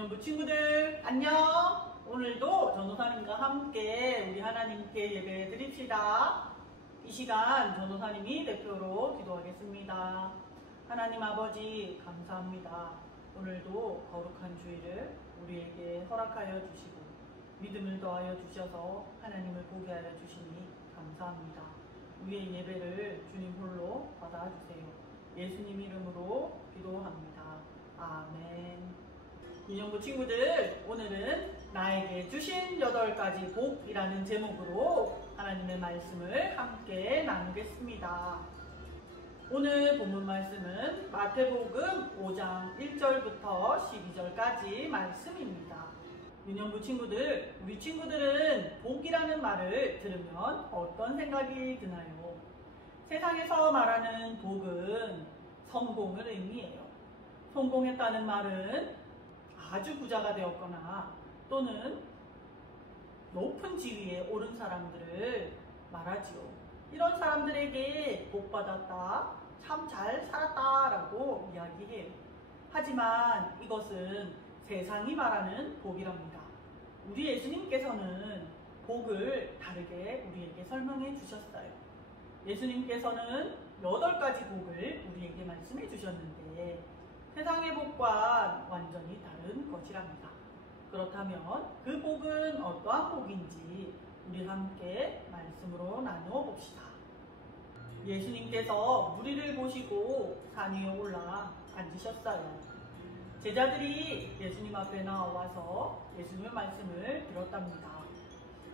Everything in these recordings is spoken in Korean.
유년부 친구들 안녕. 오늘도 전도사님과 함께 우리 하나님께 예배 드립시다. 이 시간 전도사님이 대표로 기도하겠습니다. 하나님 아버지 감사합니다. 오늘도 거룩한 주일을 우리에게 허락하여 주시고 믿음을 더하여 주셔서 하나님을 보게 하여 주시니 감사합니다. 우리의 예배를 주님 홀로 받아주세요. 예수님 이름으로 기도합니다. 아멘. 유년부 친구들, 오늘은 나에게 주신 8가지 복이라는 제목으로 하나님의 말씀을 함께 나누겠습니다. 오늘 본문 말씀은 마태복음 5장 1절부터 12절까지 말씀입니다. 유년부 친구들, 우리 친구들은 복이라는 말을 들으면 어떤 생각이 드나요? 세상에서 말하는 복은 성공을 의미해요. 성공했다는 말은 아주 부자가 되었거나 또는 높은 지위에 오른 사람들을 말하지요. 이런 사람들에게 복 받았다, 참 잘 살았다 라고 이야기해요. 하지만 이것은 세상이 말하는 복이랍니다. 우리 예수님께서는 복을 다르게 우리에게 설명해 주셨어요. 예수님께서는 8가지 복을 우리에게 말씀해 주셨는데 세상의 복과 완전히 다른 것이랍니다. 그렇다면 그 복은 어떠한 복인지 우리 함께 말씀으로 나누어 봅시다. 예수님께서 무리를 보시고 산 위에 올라 앉으셨어요. 제자들이 예수님 앞에 나와서 예수님의 말씀을 들었답니다.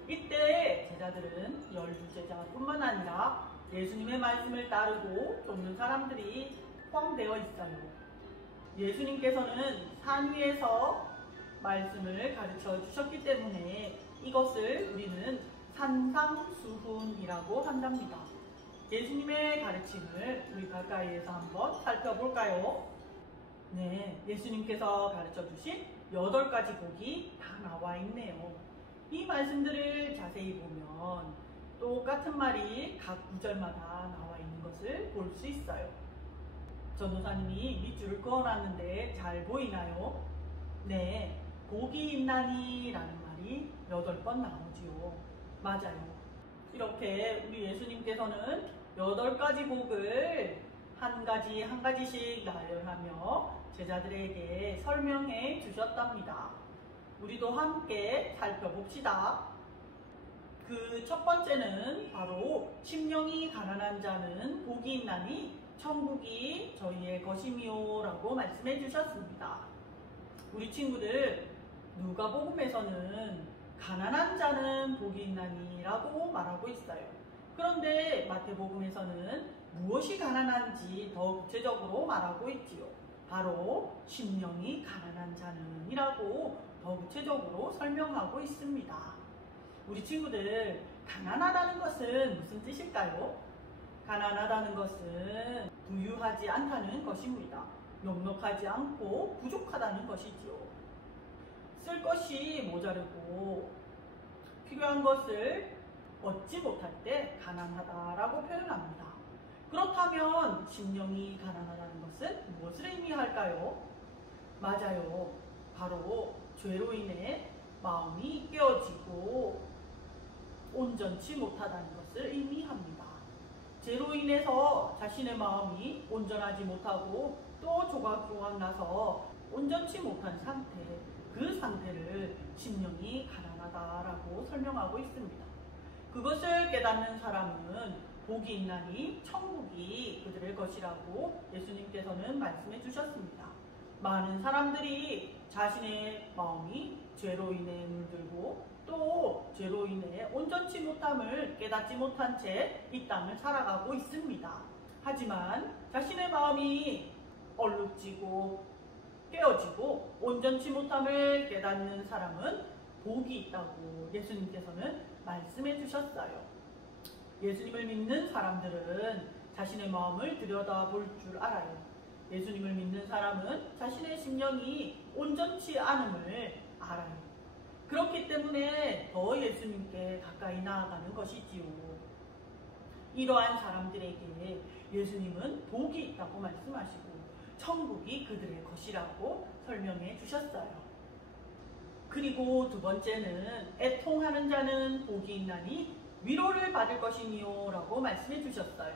이때 제자들은 12제자뿐만 아니라 예수님의 말씀을 따르고 쫓는 사람들이 포함되어 있어요. 예수님께서는 산 위에서 말씀을 가르쳐 주셨기 때문에 이것을 우리는 산상수훈이라고 한답니다. 예수님의 가르침을 우리 가까이에서 한번 살펴볼까요? 네, 예수님께서 가르쳐 주신 8가지 복이 다 나와 있네요. 이 말씀들을 자세히 보면 똑같은 말이 각 구절마다 나와 있는 것을 볼 수 있어요. 전도사님이 밑줄을 그어놨는데 잘 보이나요? 네, 복이 있나니 라는 말이 8번 나오지요. 맞아요. 이렇게 우리 예수님께서는 8가지 복을 한 가지씩 나열하며 제자들에게 설명해 주셨답니다. 우리도 함께 살펴봅시다. 그 첫 번째는 바로 심령이 가난한 자는 복이 있나니 천국이 저희의 것이미요 라고 말씀해 주셨습니다. 우리 친구들, 누가복음에서는 가난한 자는 복이 있나니 라고 말하고 있어요. 그런데 마태복음에서는 무엇이 가난한지 더 구체적으로 말하고 있지요. 바로 심령이 가난한 자는 이라고 더 구체적으로 설명하고 있습니다. 우리 친구들, 가난하다는 것은 무슨 뜻일까요? 가난하다는 것은 부유하지 않다는 것입니다. 넉넉하지 않고 부족하다는 것이지요. 쓸 것이 모자르고 필요한 것을 얻지 못할 때 가난하다라고 표현합니다. 그렇다면 심령이 가난하다는 것은 무엇을 의미할까요? 맞아요. 바로 죄로 인해 마음이 깨어지고 온전치 못하다는 것을 의미합니다. 죄로 인해서 자신의 마음이 온전하지 못하고 또 조각조각 나서 온전치 못한 상태, 그 상태를 심령이 가난하다라고 설명하고 있습니다. 그것을 깨닫는 사람은 복이 있나니 천국이 그들의 것이라고 예수님께서는 말씀해 주셨습니다. 많은 사람들이 자신의 마음이 죄로 인해 물들고 또 죄로 인해 온전치 못함을 깨닫지 못한 채 이 땅을 살아가고 있습니다. 하지만 자신의 마음이 얼룩지고 깨어지고 온전치 못함을 깨닫는 사람은 복이 있다고 예수님께서는 말씀해 주셨어요. 예수님을 믿는 사람들은 자신의 마음을 들여다볼 줄 알아요. 예수님을 믿는 사람은 자신의 심령이 온전치 않음을 알아요. 그렇기 때문에 더 예수님께 가까이 나아가는 것이지요. 이러한 사람들에게 예수님은 복이 있다고 말씀하시고 천국이 그들의 것이라고 설명해 주셨어요. 그리고 두 번째는 애통하는 자는 복이 있나니 위로를 받을 것이니요 라고 말씀해 주셨어요.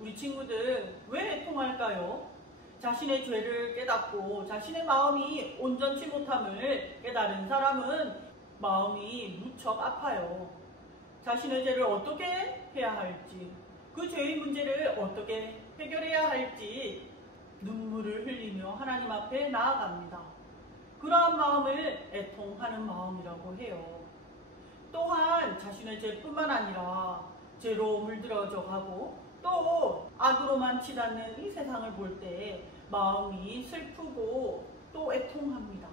우리 친구들 왜 애통할까요? 자신의 죄를 깨닫고 자신의 마음이 온전치 못함을 깨달은 사람은 마음이 무척 아파요. 자신의 죄를 어떻게 해야 할지, 그 죄의 문제를 어떻게 해결해야 할지 눈물을 흘리며 하나님 앞에 나아갑니다. 그러한 마음을 애통하는 마음이라고 해요. 또한 자신의 죄뿐만 아니라 죄로 물들어져 가고 또 악으로만 치닫는 이 세상을 볼 때 마음이 슬프고 또 애통합니다.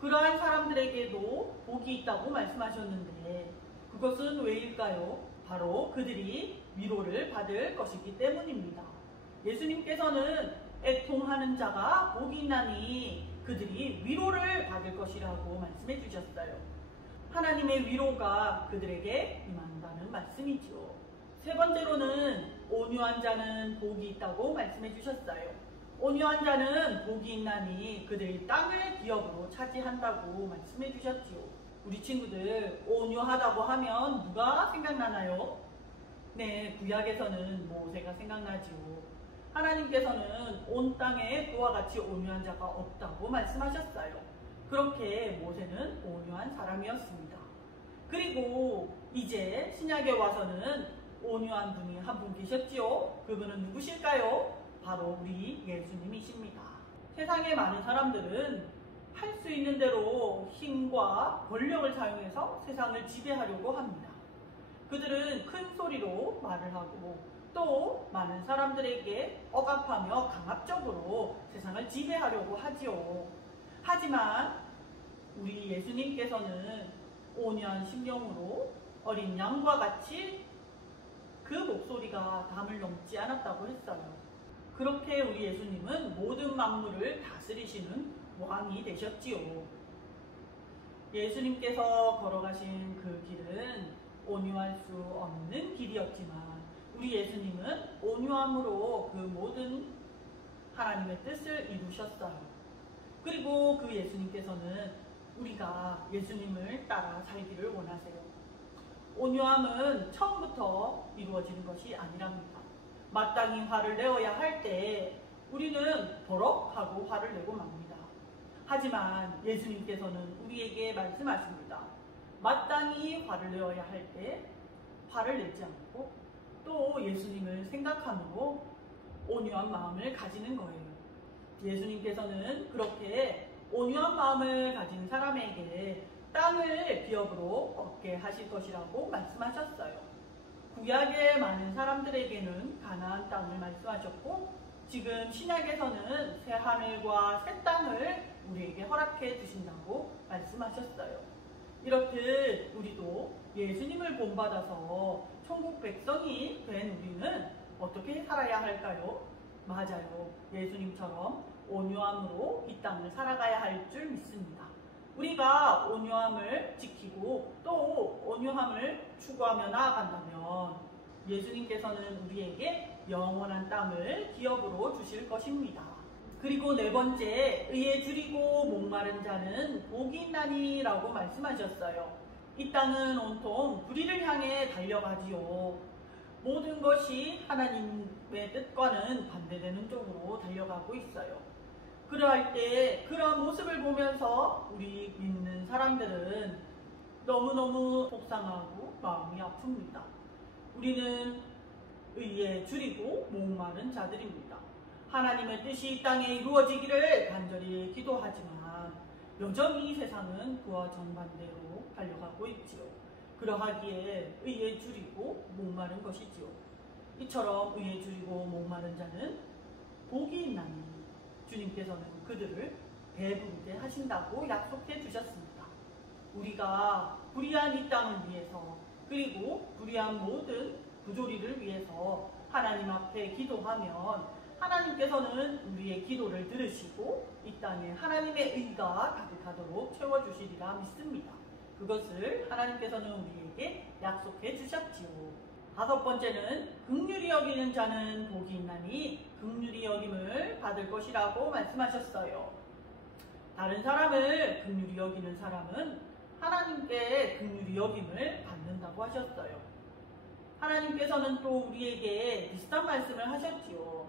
그러한 사람들에게도 복이 있다고 말씀하셨는데 그것은 왜일까요? 바로 그들이 위로를 받을 것이기 때문입니다. 예수님께서는 애통하는 자가 복이 있나니 그들이 위로를 받을 것이라고 말씀해 주셨어요. 하나님의 위로가 그들에게 임한다는 말씀이죠. 세 번째로는 온유한 자는 복이 있다고 말씀해 주셨어요. 온유한 자는 복이 있나니 그들이 땅을 기업으로 차지한다고 말씀해 주셨지요. 우리 친구들 온유하다고 하면 누가 생각나나요? 네, 구약에서는 모세가 생각나지요. 하나님께서는 온 땅에 그와 같이 온유한 자가 없다고 말씀하셨어요. 그렇게 모세는 온유한 사람이었습니다. 그리고 이제 신약에 와서는 온유한 분이 한 분 계셨지요. 그분은 누구실까요? 바로 우리 예수님이십니다. 세상의 많은 사람들은 할 수 있는 대로 힘과 권력을 사용해서 세상을 지배하려고 합니다. 그들은 큰 소리로 말을 하고 또 많은 사람들에게 억압하며 강압적으로 세상을 지배하려고 하지요. 하지만 우리 예수님께서는 온유한 심령으로 어린 양과 같이 그 목소리가 담을 넘지 않았다고 했어요. 그렇게 우리 예수님은 모든 만물을 다스리시는 왕이 되셨지요. 예수님께서 걸어가신 그 길은 온유할 수 없는 길이었지만 우리 예수님은 온유함으로 그 모든 하나님의 뜻을 이루셨어요. 그리고 그 예수님께서는 우리가 예수님을 따라 살기를 원하세요. 온유함은 처음부터 이루어지는 것이 아니랍니다. 마땅히 화를 내어야 할 때 우리는 버럭하고 화를 내고 맙니다. 하지만 예수님께서는 우리에게 말씀하십니다. 마땅히 화를 내어야 할 때 화를 내지 않고 또 예수님을 생각함으로 온유한 마음을 가지는 거예요. 예수님께서는 그렇게 온유한 마음을 가진 사람에게 땅을 기업으로 얻게 하실 것이라고 말씀하셨어요. 구약의 많은 사람들에게는 가나안 땅을 말씀하셨고 지금 신약에서는 새 하늘과 새 땅을 우리에게 허락해 주신다고 말씀하셨어요. 이렇듯 우리도 예수님을 본받아서 천국 백성이 된 우리는 어떻게 살아야 할까요? 맞아요. 예수님처럼 온유함으로 이 땅을 살아가야 할 줄 믿습니다. 우리가 온유함을 지키고 또 온유함을 추구하며 나아간다면 예수님께서는 우리에게 영원한 땅을 기업으로 주실 것입니다. 그리고 네 번째, 의에 줄이고 목마른 자는 복이 있나니 라고 말씀하셨어요. 이 땅은 온통 불의를 향해 달려가지요. 모든 것이 하나님의 뜻과는 반대되는 쪽으로 달려가고 있어요. 그러할 때 그런 모습을 보면서 우리 믿는 사람들은 너무너무 속상하고 마음이 아픕니다. 우리는 의에 줄이고 목마른 자들입니다. 하나님의 뜻이 이 땅에 이루어지기를 간절히 기도하지만 여전히 세상은 그와 정반대로 달려가고 있지요. 그러하기에 의에 줄이고 목마른 것이지요. 이처럼 의에 줄이고 목마른 자는 복이 있나니 주님께서는 그들을 배부르게 하신다고 약속해 주셨습니다. 우리가 불의한 이 땅을 위해서 그리고 불의한 모든 부조리를 위해서 하나님 앞에 기도하면 하나님께서는 우리의 기도를 들으시고 이 땅에 하나님의 의가 가득하도록 채워주시리라 믿습니다. 그것을 하나님께서는 우리에게 약속해 주셨지요. 다섯 번째는 긍휼히 여기는 자는 복이 있나니 긍휼히 여김을 받을 것이라고 말씀하셨어요. 다른 사람을 긍휼히 여기는 사람은 하나님께 긍휼히 여김을 받는다고 하셨어요. 하나님께서는 또 우리에게 비슷한 말씀을 하셨지요.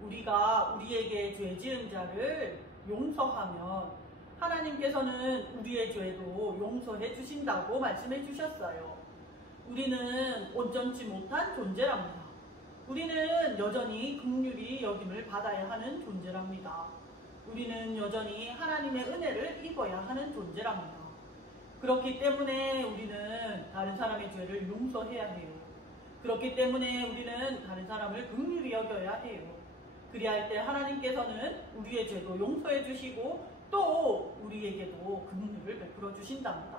우리가 우리에게 죄 지은 자를 용서하면 하나님께서는 우리의 죄도 용서해 주신다고 말씀해 주셨어요. 우리는 온전치 못한 존재랍니다. 우리는 여전히 긍휼히 여김을 받아야 하는 존재랍니다. 우리는 여전히 하나님의 은혜를 입어야 하는 존재랍니다. 그렇기 때문에 우리는 다른 사람의 죄를 용서해야 해요. 그렇기 때문에 우리는 다른 사람을 긍휼히 여겨야 해요. 그리할 때 하나님께서는 우리의 죄도 용서해 주시고 또 우리에게도 긍휼을 베풀어 주신답니다.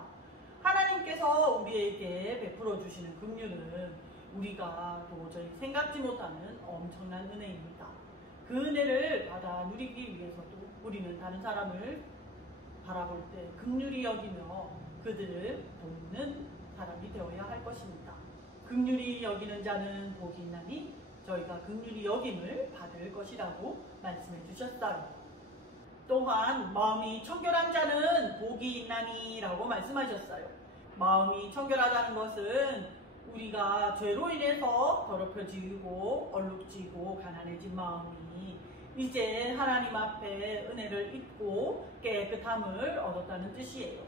하나님께서 우리에게 베풀어 주시는 긍휼은 우리가 도저히 생각지 못하는 엄청난 은혜입니다. 그 은혜를 받아 누리기 위해서도 우리는 다른 사람을 바라볼 때 긍휼히 여기며 그들을 돕는 사람이 되어야 할 것입니다. 긍휼히 여기는 자는 복이 있나니 저희가 긍휼히 여김을 받을 것이라고 말씀해 주셨어요. 또한 마음이 청결한 자는 복이 있나니 라고 말씀하셨어요. 마음이 청결하다는 것은 우리가 죄로 인해서 더럽혀지고 얼룩지고 가난해진 마음이 이제 하나님 앞에 은혜를 입고 깨끗함을 얻었다는 뜻이에요.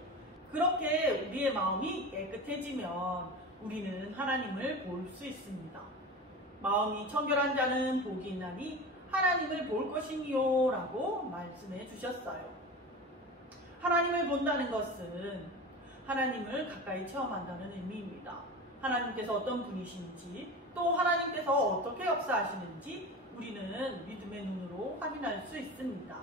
그렇게 우리의 마음이 깨끗해지면 우리는 하나님을 볼 수 있습니다. 마음이 청결한 자는 복이 있나니 하나님을 볼 것이니요 라고 말씀해 주셨어요. 하나님을 본다는 것은 하나님을 가까이 체험한다는 의미입니다. 하나님께서 어떤 분이신지 또 하나님께서 어떻게 역사하시는지 우리는 믿음의 눈으로 확인할 수 있습니다.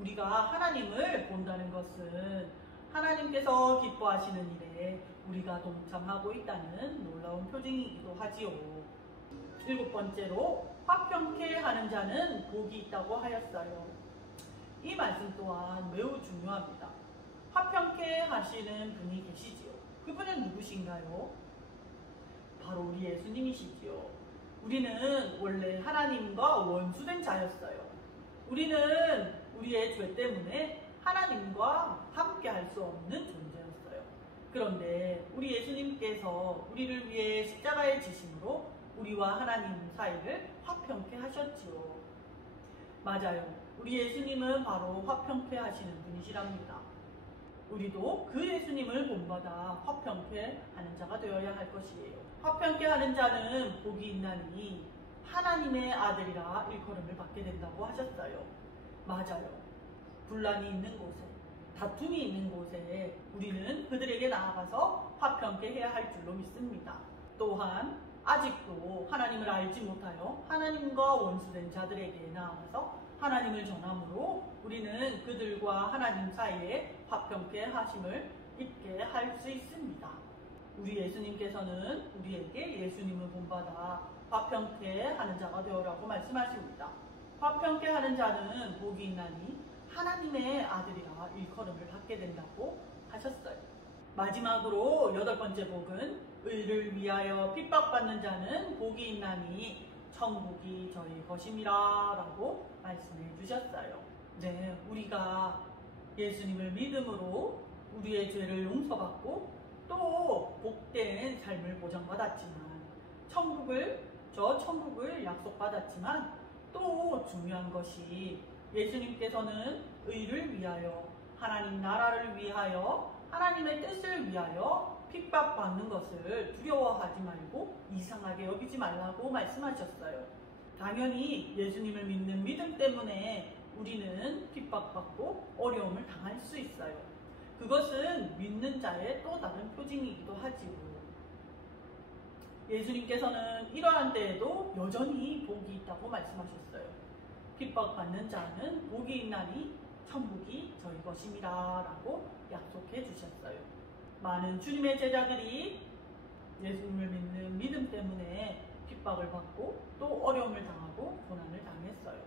우리가 하나님을 본다는 것은 하나님께서 기뻐하시는 일에 우리가 동참하고 있다는 놀라운 표징이기도 하지요. 7번째로 화평케 하는 자는 복이 있다고 하였어요. 이 말씀 또한 매우 중요합니다. 화평케 하시는 분이 계시지요. 그분은 누구신가요? 바로 우리 예수님이시지요. 우리는 원래 하나님과 원수된 자였어요. 우리는 우리의 죄 때문에 하나님과 함께 할 수 없는 존재였어요. 그런데 우리 예수님께서 우리를 위해 십자가에 지심으로 우리와 하나님 사이를 화평케 하셨지요. 맞아요. 우리 예수님은 바로 화평케 하시는 분이시랍니다. 우리도 그 예수님을 본받아 화평케 하는 자가 되어야 할 것이에요. 화평케 하는 자는 복이 있나니 하나님의 아들이라 일컬음을 받게 된다고 하셨어요. 맞아요. 분란이 있는 곳에, 다툼이 있는 곳에 우리는 그들에게 나아가서 화평케 해야 할 줄로 믿습니다. 또한 아직도 하나님을 알지 못하여 하나님과 원수된 자들에게 나아가서 하나님을 전함으로 우리는 그들과 하나님 사이에 화평케 하심을 입게 할 수 있습니다. 우리 예수님께서는 우리에게 예수님을 본받아 화평케 하는 자가 되어라고 말씀하십니다. 화평케 하는 자는 복이 있나니 하나님의 아들이라 일컬음을 받게 된다고 하셨어요. 마지막으로 8번째 복은 의를 위하여 핍박받는 자는 복이 있나니 천국이 저희 것임이라 라고 말씀해 주셨어요. 네, 우리가 예수님을 믿음으로 우리의 죄를 용서받고 또 복된 삶을 보장받았지만 천국을 약속받았지만 또 중요한 것이 예수님께서는 의를 위하여 하나님 나라를 위하여 하나님의 뜻을 위하여 핍박받는 것을 두려워하지 말고 이상하게 여기지 말라고 말씀하셨어요. 당연히 예수님을 믿는 믿음 때문에 우리는 핍박받고 어려움을 당할 수 있어요. 그것은 믿는 자의 또 다른 표징이기도 하지요. 예수님께서는 이러한 때에도 여전히 복이 있다고 말씀하셨어요. 핍박받는 자는 복이 있나니 천국이 저희 것임이라 라고 약속해 주셨어요. 많은 주님의 제자들이 예수님을 믿는 믿음 때문에 핍박을 받고 또 어려움을 당하고 고난을 당했어요.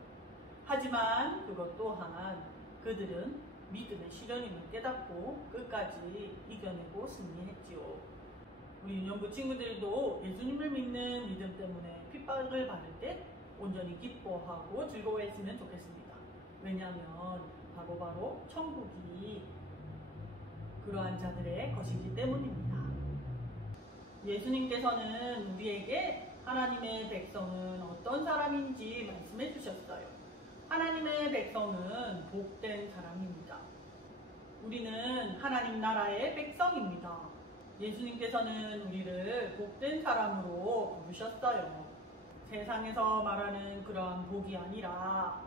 하지만 그것 또한 그들은 믿음의 실현임을 깨닫고 끝까지 이겨내고 승리했지요. 우리 유년부 친구들도 예수님을 믿는 믿음 때문에 핍박을 받을 때 온전히 기뻐하고 즐거워했으면 좋겠습니다. 왜냐하면 바로 천국이 그러한 자들의 것이기 때문입니다. 예수님께서는 우리에게 하나님의 백성은 어떤 사람인지 말씀해 주셨어요. 하나님의 백성은 복된 사람입니다. 우리는 하나님 나라의 백성입니다. 예수님께서는 우리를 복된 사람으로 부르셨어요. 세상에서 말하는 그러한 복이 아니라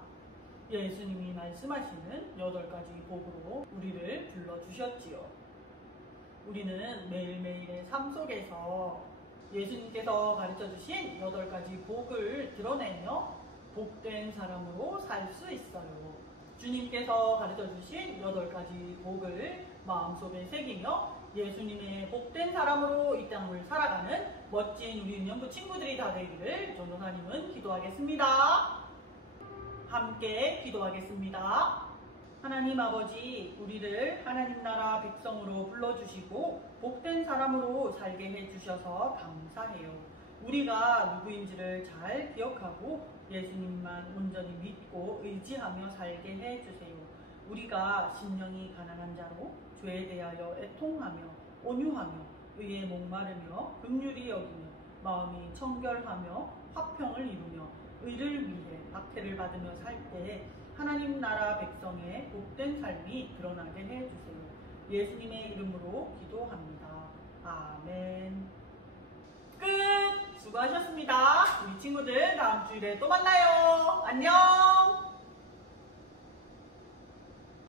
예수님이 말씀하시는 8가지 복으로 우리를 불러주셨지요. 우리는 매일매일의 삶 속에서 예수님께서 가르쳐주신 8가지 복을 드러내며 복된 사람으로 살 수 있어요. 주님께서 가르쳐주신 8가지 복을 마음속에 새기며 예수님의 복된 사람으로 이 땅을 살아가는 멋진 우리 은연부 친구들이 다 되기를 전도사님은 기도하겠습니다. 함께 기도하겠습니다. 하나님 아버지, 우리를 하나님 나라 백성으로 불러주시고 복된 사람으로 살게 해주셔서 감사해요. 우리가 누구인지를 잘 기억하고 예수님만 온전히 믿고 의지하며 살게 해주세요. 우리가 심령이 가난한 자로 죄에 대하여 애통하며 온유하며 의에 목마르며 긍휼히 여기며 마음이 청결하며 화평을 이루며 의를 위해 박해를 받으며 살 때 하나님 나라 백성의 복된 삶이 드러나게 해주세요. 예수님의 이름으로 기도합니다. 아멘. 끝! 수고하셨습니다. 우리 친구들 다음 주일에 또 만나요. 안녕!